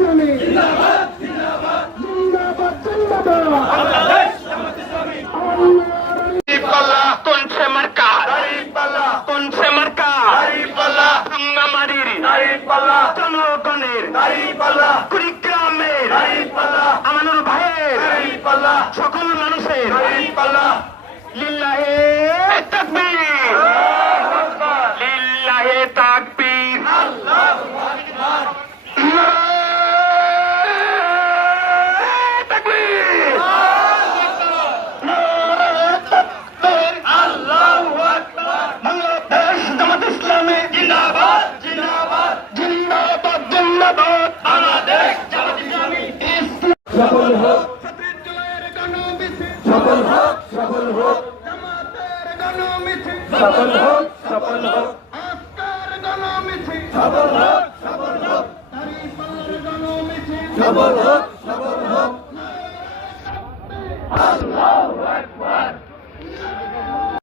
ইসলামী জিন্দাবাদ জিন্দাবাদ জিন্দাবাদ জিন্দাবাদ कौन से मरका कौन से मरका गंगामारीर জনগণের কুড়িগ্রামের আমানুর ভাইয়ের সকল মানুষের লিল্লাহে তাকবীর লিল্লাহে তাকবীর আল্লাহু আকবার সফল হোক সফল হোক সফল হোক সফল হোক সফল হোক সফল হোক সফল হোক সফল হোক সফল হোক